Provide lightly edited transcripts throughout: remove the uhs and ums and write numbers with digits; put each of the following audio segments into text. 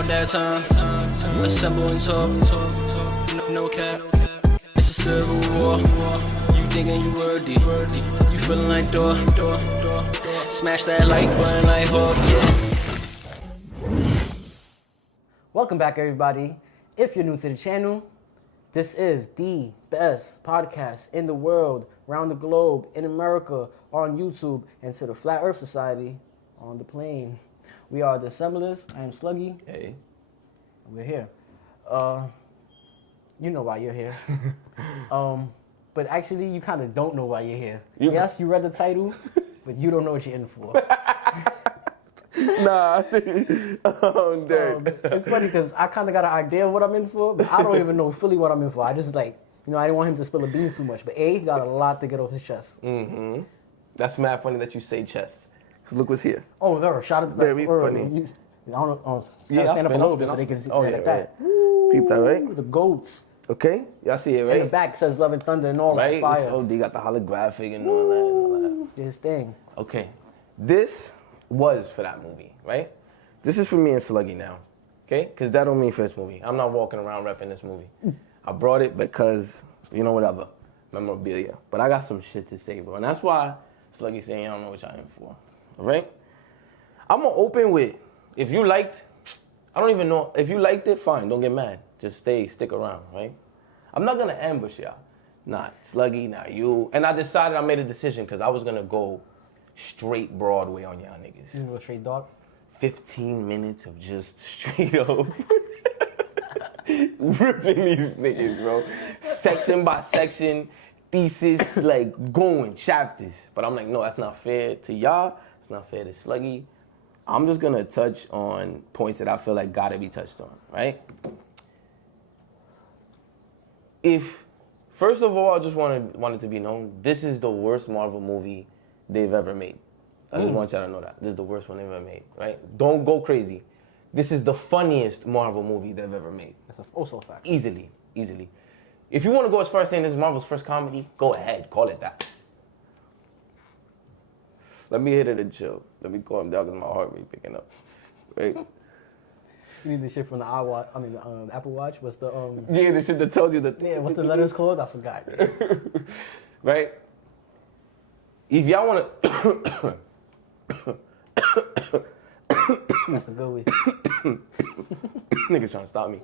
about that time. Assemble and talk. No cap. It's a civil war. You thinking you worthy. You feeling like Thor. Smash that like button like Hawk, yeah. Welcome back, everybody. If you're new to the channel, this is the best podcast in the world, around the globe, in America, on YouTube, and to the Flat Earth Society on the plane. We are the Assemblers. I am Sluggy. Hey. We're here. You know why you're here. But actually, you kind of don't know why you're here. Yes, you read the title, but you don't know what you're in for. Nah, I'm dead. It's funny because I kind of got an idea of what I'm in for, but I don't even know fully what I'm in for. I just I didn't want him to spill the beans too much. But A got a lot to get off his chest. Mm-hmm. That's mad funny that you say chest. Because look what's here. Oh, there, shout out to Very funny. I don't know. Stand up a little bit so they can see like that. Peep that, right? The goats. Okay, y'all see it, right? In the back says Love and Thunder and all right? Fire. Oh, they got the holographic and all that. His thing. Okay, this was for that movie, right? This is for me and Sluggy now, okay? Because that don't mean for this movie. I'm not walking around repping this movie. I brought it because, whatever, memorabilia. But I got some shit to say, bro. And that's why Sluggy saying, I don't know what y'all in for, all right? I'm going to open with, if you liked, I don't even know, if you liked it, fine, don't get mad. Just stick around, right? I'm not going to ambush y'all. Not Sluggy, not you. And I decided, I made a decision because I was going to go straight Broadway on y'all niggas. You go straight dog? 15 minutes of just straight up ripping these niggas, bro. Section by section, thesis, going chapters. But I'm like, no, that's not fair to y'all. It's not fair to Sluggy. I'm just going to touch on points that I feel like got to be touched on, right? First of all, I just wanted to be known, this is the worst Marvel movie they've ever made. I just want y'all to know that. This is the worst one they've ever made, right? Don't go crazy. This is the funniest Marvel movie they've ever made. That's also a fact. Easily. If you want to go as far as saying this is Marvel's first comedy, go ahead, call it that. Let me hit it and chill. Let me calm down because my heart rate picking up, right? You need the shit from the the Apple Watch. What's the Yeah, the shit that tells you that. Yeah, what's the letters called? I forgot. Right? If y'all wanna That's the good way. Niggas trying to stop me.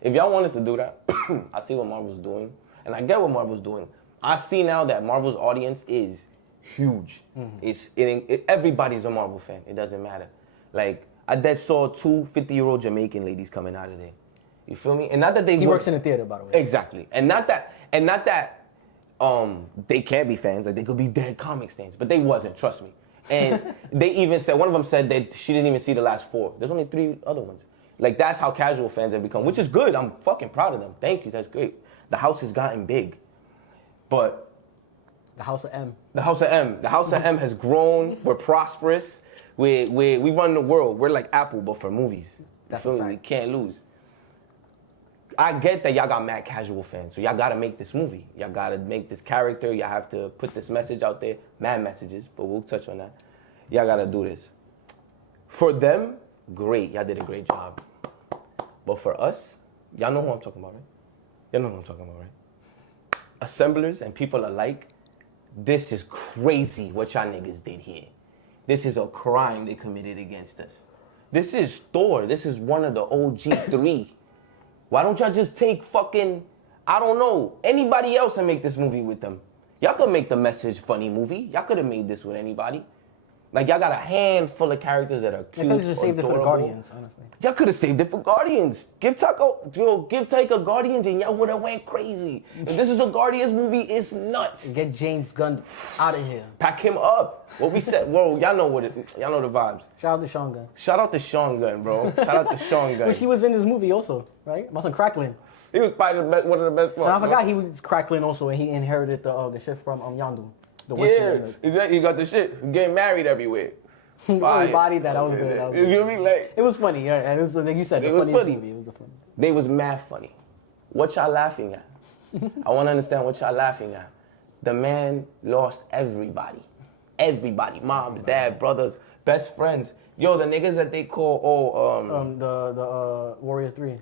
If y'all wanted to do that, I see what Marvel's doing. And I get what Marvel's doing. I see now that Marvel's audience is huge. Mm-hmm. Everybody's a Marvel fan. It doesn't matter. I dead saw 2 50-year-old Jamaican ladies coming out of there. You feel me? And not that they He works in the theater, by the way. Exactly. And not that they can't be fans. They could be dead comic stands. But they wasn't, trust me. And they even said, one of them said that she didn't even see the last 4. There's only 3 other ones. That's how casual fans have become, which is good. I'm fucking proud of them. Thank you. That's great. The house has gotten big. But The House of M. The House of M. The House of M has grown. We're prosperous. We run the world. We're like Apple, but for movies. That's a fact. We can't lose. I get that y'all got mad casual fans, so y'all gotta make this movie. Y'all gotta make this character. Y'all have to put this message out there. Mad messages, but we'll touch on that. Y'all gotta do this. For them, great. Y'all did a great job. But for us, y'all know who I'm talking about, right? Y'all know who I'm talking about, right? Assemblers and people alike, this is crazy what y'all niggas did here. This is a crime they committed against us. This is Thor. This is one of the OG 3. Why don't y'all just take fucking, I don't know, anybody else and make this movie with them? Y'all could make the Message funny movie. Y'all could have made this with anybody. Y'all got a handful of characters that are cute. Y'all could have just saved it for the Guardians, honestly. Y'all could have saved it for Guardians. Give Taika Guardians and y'all would have went crazy. If this is a Guardians movie, it's nuts. Get James Gunn out of here. Pack him up. What we said, y'all know y'all know the vibes. Shout out to Sean Gunn. Shout out to Sean Gunn, bro. Shout out to Sean Gun. Which he was in this movie also, right? Muscle Crackling. He was probably one of the best ones. And I forgot he was Crackling also, and he inherited the shit from Yondu. Yeah, exactly. You got the shit. Getting married everywhere. Body that was good. You know what I mean? It was funny. Yeah, it was like you said, the funniest movie. It was the funniest. They was mad funny. What y'all laughing at? I want to understand what y'all laughing at. The man lost everybody. Everybody. Moms, dad, brothers, best friends. Yo, the niggas that they call The Warrior 3.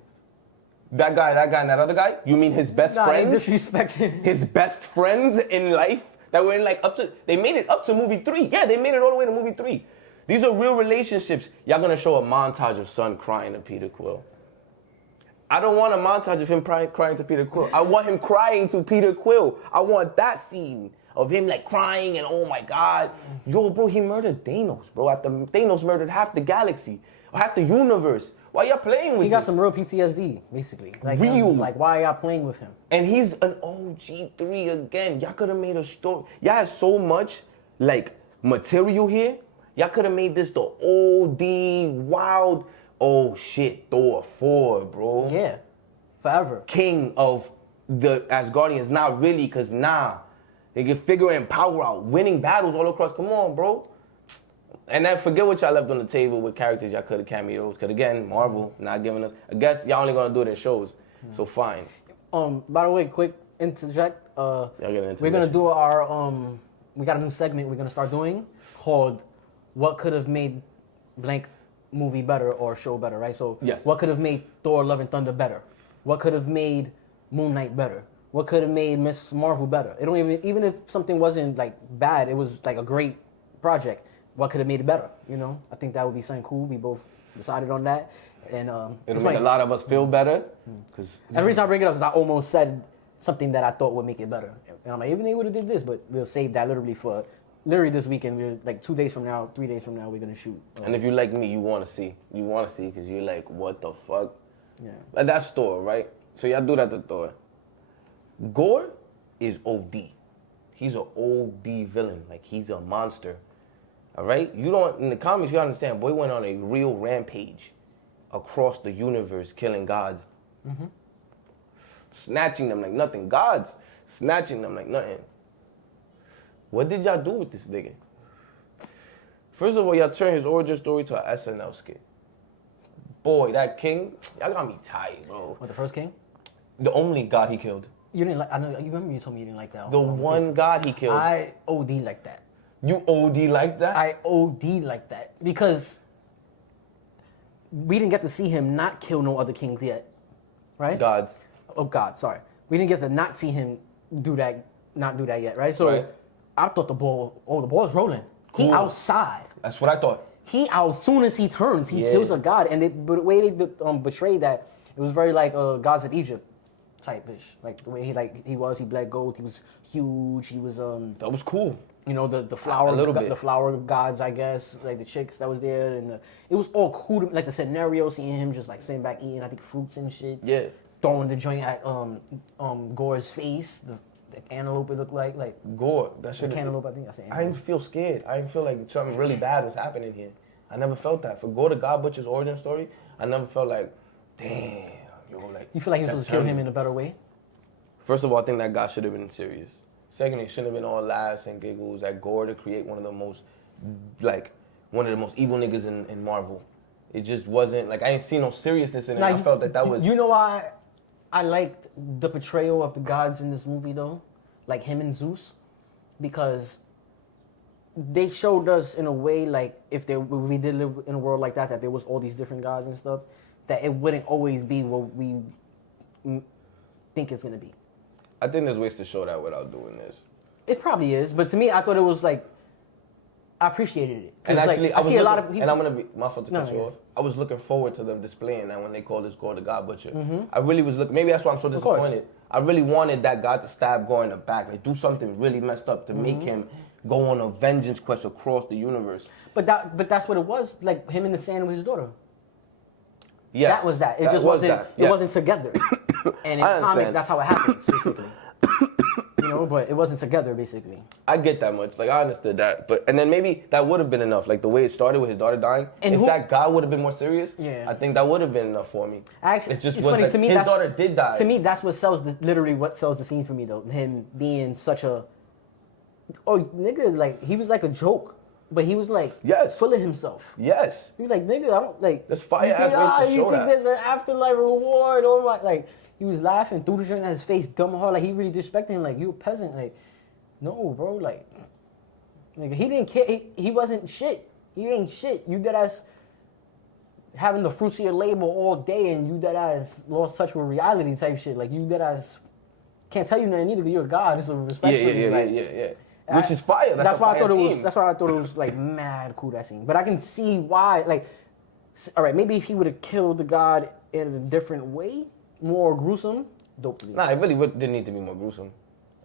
that guy, and that other guy. You mean his best friends? Disrespecting. His best friends in life that were in like they made it up to movie 3. Yeah, they made it all the way to movie 3. These are real relationships. Y'all gonna show a montage of Son crying to Peter Quill. I don't want a montage of him crying to Peter Quill. I want him crying to Peter Quill. I want that scene of him like crying and oh my God. Yo, bro, he murdered Thanos, bro. After Thanos murdered half the galaxy, or half the universe. Why y'all playing with him? He got some real PTSD, basically. Like, real. Like, why y'all playing with him? And he's an OG3 again. Y'all could have made a story. Y'all had so much like material here. Y'all could have made this the OD wild. Oh shit, Thor 4, bro. Yeah, forever. King of the Asgardians. Not really, cause they can figure and power out, winning battles all across. Come on, bro. And then forget what y'all left on the table with characters y'all could have cameos. Cause again, Marvel not giving us. I guess y'all only gonna do it in shows. So fine. By the way, quick interject. We're gonna do our we got a new segment we're gonna start doing called "What Could Have Made Blank Movie Better or Show Better," right? So yes. What could have made Thor Love and Thunder better? What could have made Moon Knight better? What could have made Miss Marvel better? It don't even if something wasn't like bad, it was like a great project. What could have made it better? You know, I think that would be something cool. We both decided on that, and it'll make a lot of us feel better. And the reason I bring it up is I almost said something that I thought would make it better, and I'm like, even they would have did this, but we'll save that literally this weekend. We're like 2 days from now, 3 days from now, we're gonna shoot. And if you like me, you want to see, because you're like, what the fuck? Yeah. But that's Thor, right? So y'all do that to Thor. Gore is OD. He's an OD villain. Like, he's a monster. All right? You don't, in the comics, you understand, boy went on a real rampage across the universe, killing gods. Mm-hmm. Snatching them like nothing. Gods snatching them like nothing. What did y'all do with this nigga? First of all, y'all turned his origin story to an SNL skit. Boy, that king, y'all got me tired, bro. What, the first king? The only god he killed. You didn't like, I know, you remember you told me you didn't like that. The one god he killed. I OD like that. You OD like that? I OD like that. Because we didn't get to see him not kill no other kings yet. Right? Gods. Oh, God, sorry. We didn't get to not see him not do that yet, right? So right. I thought the ball's rolling. Cool. He outside. That's what I thought. As soon as he turns, he kills a god. And the way they betrayed that, it was very like gods of Egypt type-ish. Like the way he bled gold, he was huge, he was That was cool. You know, the flower gods, I guess, like the chicks that was there, and it was all cool. Like the scenario, seeing him just like sitting back eating, I think, fruits and shit. Yeah. Throwing the joint at Gore's face, the antelope it looked like Gore. That shit. Cantaloupe, I think I said. I didn't feel scared. I didn't feel like something really bad was happening here. I never felt that. For Gore the God Butcher's origin story, I never felt like, damn, yo, like. You feel like he was supposed to kill him in a better way? First of all, I think that guy should have been serious. Second, it shouldn't have been all laughs and giggles. At Gore to create one of the most evil niggas in Marvel. It just wasn't, like, I ain't seen no seriousness in it. I felt that was... You know why I liked the portrayal of the gods in this movie, though? Like him and Zeus? Because they showed us in a way, like, if we did live in a world like that there was all these different gods and stuff, that it wouldn't always be what we think it's going to be. I think there's ways to show that without doing this. It probably is, but to me, I thought it was like, I appreciated it. And actually, like, I see a lot of people. And I'm gonna be my fault to cut you off. I was looking forward to them displaying that when they called this Gore the God Butcher. Mm-hmm. I really was looking. Maybe that's why I'm so disappointed. I really wanted that God to stab Gore in the back, like do something really messed up to make him go on a vengeance quest across the universe. But that's what it was. Like him in the sand with his daughter. Yes, that was that. It just wasn't. That. It wasn't together. And in comic, that's how it happens, basically. You know, but it wasn't together, basically. I get that much. Like, I understood that. And then maybe that would have been enough. Like, the way it started with his daughter dying. And if that guy would have been more serious, I think that would have been enough for me. Actually, it's funny like, to me. His daughter did die. To me, that's what literally what sells the scene for me, though. Him being such a... Oh, nigga, like, he was like a joke. But he was like, full of himself. Yes. He was like, nigga, I don't, like... There's fire-ass ways to show that. You think there's an afterlife reward? Or what? Like, he was laughing through the joint at his face, dumb hard. Like, he really disrespected him. Like, you a peasant. Like, no, bro. Like, nigga, he didn't care. He wasn't shit. You ain't shit. You dead ass having the fruits of your labor all day, and you dead ass lost touch with reality type shit. Like, you dead ass can't tell you nothing either, because you're a god. It's a respect for you. Yeah. Which is fire. That's why I thought it was. That's why I thought it was like mad cool, that scene. But I can see why. Like, all right, maybe if he would have killed the god in a different way, more gruesome. Dope. Nah, it really didn't need to be more gruesome.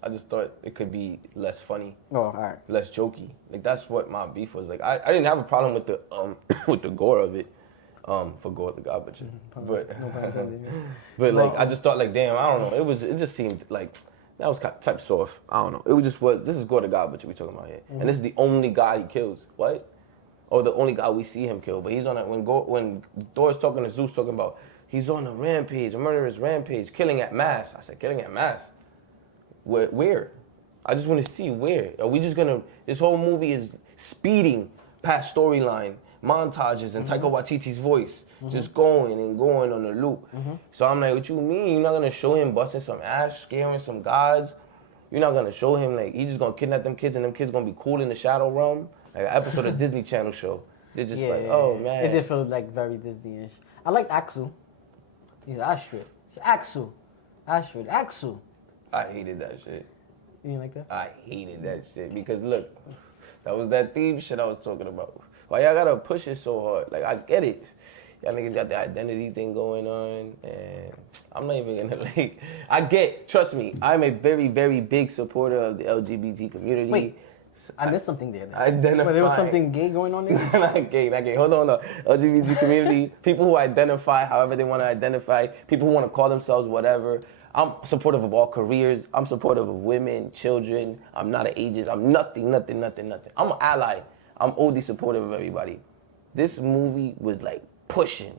I just thought it could be less funny. Oh, all right. Less jokey. Like, that's what my beef was. Like, I didn't have a problem with the with the gore of it. For gore the God Butcher. But like, I just thought, like, damn, I don't know. It just seemed like that was kind of type soft. I don't know. It was just this is Gore the God Butcher we talking about here, and this is the only guy he kills. What? Or the only guy we see him kill. But he's on it when Thor's talking to Zeus, talking about he's on a rampage, a murderous rampage, killing at mass. I said, killing at mass. Where? I just want to see where. Are we just gonna? This whole movie is speeding past storyline, montages, and Taika Waititi's voice just going and going on the loop. So I'm like, what you mean? You're not gonna show him busting some ass, scaring some gods? You're not gonna show him like he's just gonna kidnap them kids and them kids gonna be cool in the Shadow Realm? Like an episode of Disney Channel show. They're just oh man. It did feel like very Disney-ish. I liked Axel. He's Ashford. It's Axel. Ashford. Axel. I hated that shit. You didn't like that? I hated that shit because look, that was that theme shit I was talking about. Why y'all gotta push it so hard? Like, I get it. Y'all niggas got the identity thing going on, and I'm not even gonna trust me, I'm a very, very big supporter of the LGBT community. Wait, I missed something there. But there was something gay going on there? not gay. Hold on. LGBT community, people who identify however they want to identify, people who want to call themselves whatever. I'm supportive of all careers. I'm supportive of women, children. I'm not an ageist. I'm nothing. I'm an ally. I'm OD supportive of everybody. This movie was like pushing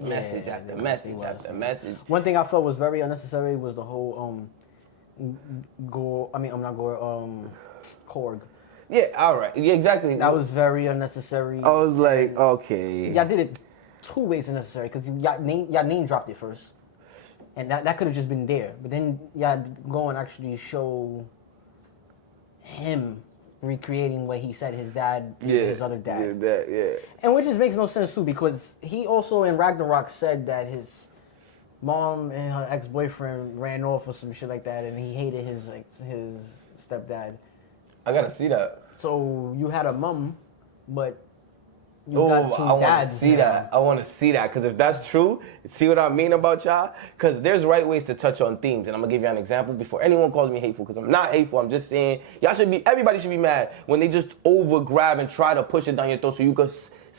message after message after message. One thing I felt was very unnecessary was the whole Korg. Yeah, all right. Yeah, exactly. That was very unnecessary. I was like, okay. Y'all did it two ways unnecessary, because y'all name dropped it first. And that could have just been there. But then y'all go and actually show him recreating what he said his dad did to his other dad. Yeah. And which just makes no sense too, because he also in Ragnarok said that his mom and her ex-boyfriend ran off or some shit like that, and he hated his stepdad. I gotta see that. So you had a mom, but you got two I want dads. To see that. I want to see that, because if that's true, see what I mean about y'all? Because there's right ways to touch on themes, and I'm gonna give you an example before anyone calls me hateful, because I'm not hateful. I'm just saying everybody should be mad when they just over grab and try to push it down your throat so you could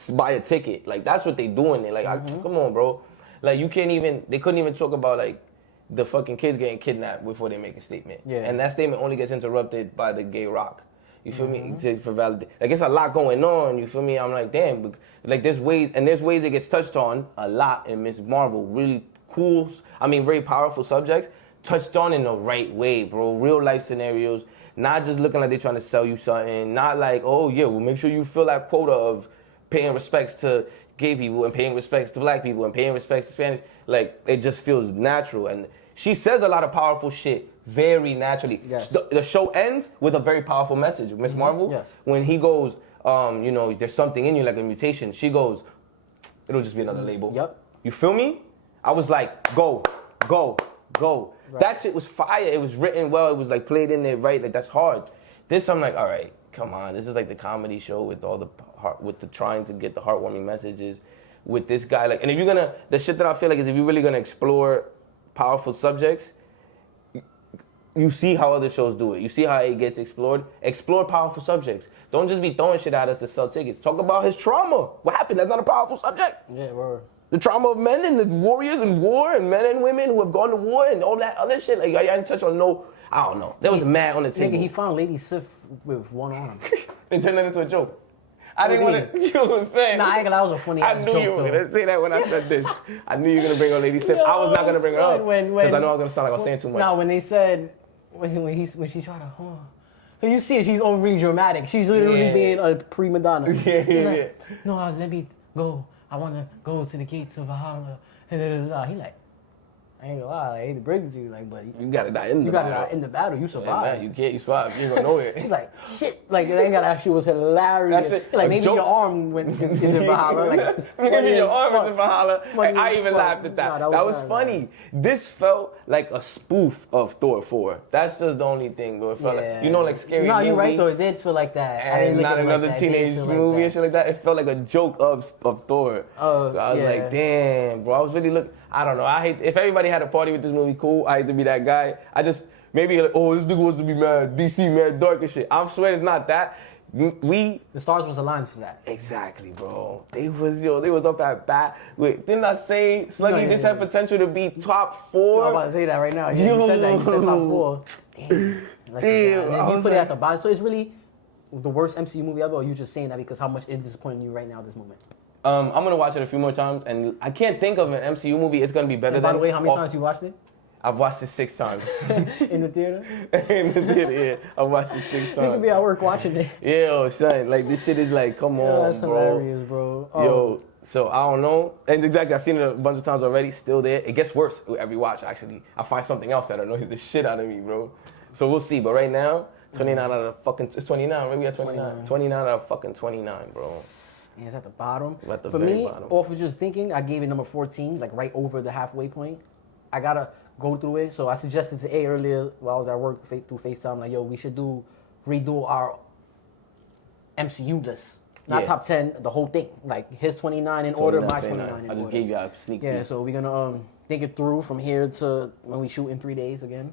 buy a ticket. Like, that's what they doing. Like, come on, bro. Like, they couldn't even talk about like the fucking kids getting kidnapped before they make a statement. Yeah. And that statement only gets interrupted by the gay rock. You feel me? For validate. Like, it's a lot going on. You feel me? I'm like, damn. Like, there's ways it gets touched on a lot in Miss Marvel. Really cool. Very powerful subjects touched on in the right way, bro. Real life scenarios. Not just looking like they're trying to sell you something. Not like, oh yeah, well, make sure you fill that quota of paying respects to gay people and paying respects to black people and paying respects to Spanish. Like, it just feels natural. And she says a lot of powerful shit very naturally. Yes. The show ends with a very powerful message. Miss Marvel, yes. When he goes, there's something in you like a mutation, she goes, it'll just be another label. Yep. You feel me? I was like, go. Right. That shit was fire. It was written well. It was like played in there right. Like, that's hard. This, I'm like, all right, come on. This is like the comedy show with all the trying to get the heartwarming messages with this guy. Like, and if you're the shit that I feel like is if you're really gonna explore powerful subjects, you see how other shows do it. You see how it gets explored. Explore powerful subjects. Don't just be throwing shit at us to sell tickets. Talk about his trauma. What happened? That's not a powerful subject. Yeah, word. The trauma of men and the warriors in war and men and women who have gone to war and all that other shit. Like, I didn't touch on I don't know. There was mad on the table. Nigga, he found Lady Sif with one arm. They turned that into a joke. I didn't want to, you know what I'm saying? Nah, I ain't gonna, that was a funny ass joke. I knew you were going to say that when I said this. I knew you were going to bring up Lady Sif. I was not going to bring her up because I know I was going to sound like I was saying too much. No, when they said, when she tried to, you see it, she's overly dramatic. She's literally being a prima donna. Yeah. No, let me go. I want to go to the gates of Valhalla. He like, I ain't gonna lie, like, I hate to break it to you, like, but You gotta die in the you gotta battle. die in the battle. You Yeah, survive. man, you can't. You survive. You ain't going nowhere. She's like, shit. Like, they ain't got that shit was hilarious. That's it. Like, A maybe joke. your arm is in Valhalla. Like, Maybe your arm is in fuck. Valhalla. Like, I even fuck. laughed at that. Nah, that was not, funny. man. This felt like a spoof of Thor 4. That's just the only thing, bro. It felt like, you know, like Scary No, Movie. you're right, though. It did feel like that. I didn't And look not at it another like that. It did teenage feel like movie that. and shit like that. It felt like a joke of Thor. Oh, so I was yeah. like, damn, bro. I was really looking. I don't know. I hate if everybody had a party with this movie. Cool. I hate to be that guy. I just maybe like, oh, this nigga wants to be mad. DC mad dark and shit. I'm swear it's not that. We The stars was aligned for that. exactly, bro. They was up at bat. Wait, didn't I say Sluggy? Yeah, this yeah. had potential to be top 4. I'm about to say that right now. Yeah, you said that. You said top 4. Damn. Damn, And I you was put it like- at the bottom. So it's really the worst MCU movie ever, or you just saying that because how much is disappointing you right now at this moment? I'm gonna watch it a few more times, and I can't think of an MCU movie. It's gonna be better And than. by the way, how many off- times you watched it? I've watched it 6 times. In the theater? In the theater, yeah. I've watched it 6 You times. could be at work watching it. Yo, son, like this shit is like, come Yo, on, that's bro. hilarious, bro. Oh, Yo, so I don't know. And exactly, I've seen it a bunch of times already. Still there. It gets worse with every watch, actually. I find something else that annoys the shit out of me, bro. So we'll see. But right now, 29 out of fucking, it's 29. Maybe at 29. 29 out of fucking 29, bro. yeah, it's at the bottom. At the For very me, bottom. off of just thinking, I gave it number 14, like right over the halfway point. I gotta go through it. So I suggested to A earlier while I was at work through FaceTime, like, yo, we should redo our MCU list. Not Yeah. top 10, the whole thing. Like his 29 in order, my 29 in I order. just gave you a sneak Yeah, peek. so we're gonna think it through from here to when we shoot in 3 days again.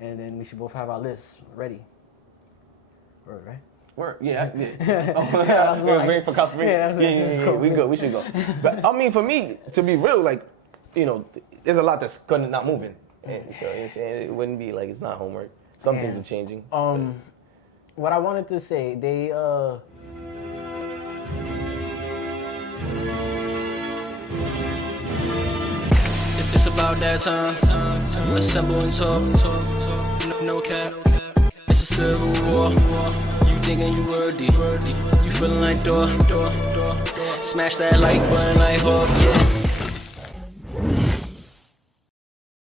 And then we should both have our lists ready. Word, right? Word, yeah. that's I was like- waiting for confirmation. yeah, that's Yeah, like- we good. We should go. But I mean, for me, to be real, like, you know, there's a lot that's gonna not moving. And so, you know what I'm saying? It wouldn't be like it's not homework. Some things Yeah. are changing. What I wanted to say, they It's about that time. Assemble and talk. No cap. It's a civil war. You thinking you worthy. You feeling like Thor. Smash that like button like Hawk, yeah.